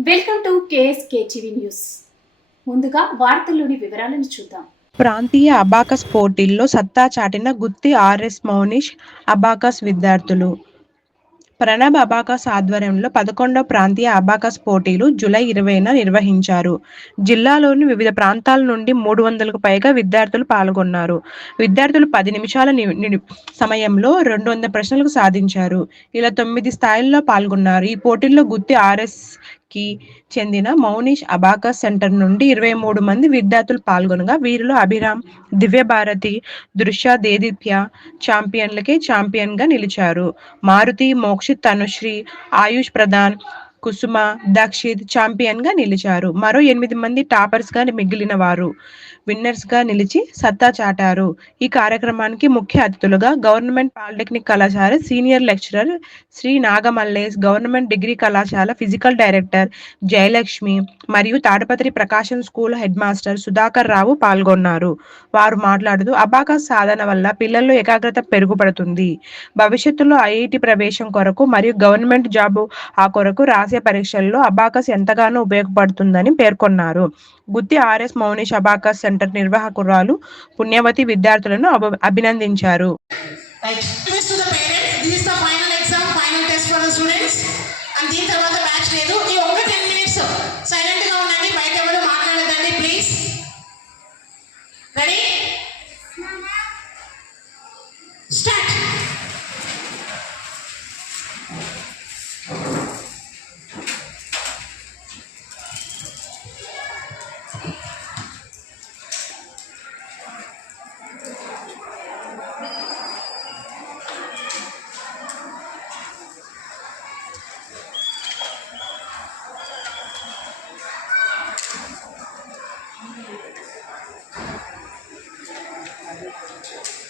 Welcome to news. ముందుగా వార్తల్లోని వివరాలను చూద్దాం. ప్రాంతీయ అబాకస్ పోటీల్లో సత్తా చాటిన గుత్తి ఆర్ఎస్ మౌనిష్ అబాకస్ విద్యార్థులు. ప్రణబ్ అబాకస్ ఆధ్వర్యంలో పదకొండవ ప్రాంతీయ అబాకస్ పోటీలు జూలై ఇరవైన నిర్వహించారు. జిల్లాలోని వివిధ ప్రాంతాల నుండి మూడు వందలకు పైగా విద్యార్థులు పాల్గొన్నారు. విద్యార్థులు పది నిమిషాల ని- సమయంలో రెండు వందల ప్రశ్నలకు సాధించారు. ఇలా తొమ్మిది స్థాయిల్లో పాల్గొన్నారు. ఈ పోటీల్లో గుత్తి ఆర్ఎస్ కి చెందిన మౌనిష్ అబాకస్ సెంటర్ నుండి ఇరవై మూడు మంది విద్యార్థులు పాల్గొనగా వీరిలో అభిరామ్ దివ్యభారతి దృశ్య దేదీప్య ఛాంపియన్లకే ఛాంపియన్గా నిలిచారు. మారుతి మోక్షిత్ తనుశ్రీ ఆయుష్ ప్రధాన్ కుసుమ దక్షిత్ ఛాంపియన్గా నిలిచారు. మరో ఎనిమిది మంది టాపర్స్గా మిగిలిన వారు విన్నర్స్గా నిలిచి సత్తా చాటారు. ఈ కార్యక్రమానికి ముఖ్య అతిథులుగా గవర్నమెంట్ పాలిటెక్నిక్ కళాశాల senior lecturer Shri Nagamallesh government degree కళాశాల ఫిజికల్ డైరెక్టర్ జయలక్ష్మి మరియు Tadipatri Prakasam school head master Sudhakar Rao పాల్గొన్నారు. వారు మాట్లాడుతూ అబాకస్ సాధన వల్ల పిల్లల్లో ఏకాగ్రత పెరుగుపడుతుంది. భవిష్యత్తులో ఐఐటి ప్రవేశం కొరకు మరియు గవర్నమెంట్ జాబ్ ఆ కొరకు రాసే పరీక్షల్లో అబాకస్ ఎంతగానో ఉపయోగపడుతుందని పేర్కొన్నారు Gooty RS Mounish abacus centre నిర్వాహకురాలు Punyavathi విద్యార్థులను అభ- అభినందించారు Right. Best to the parents. to.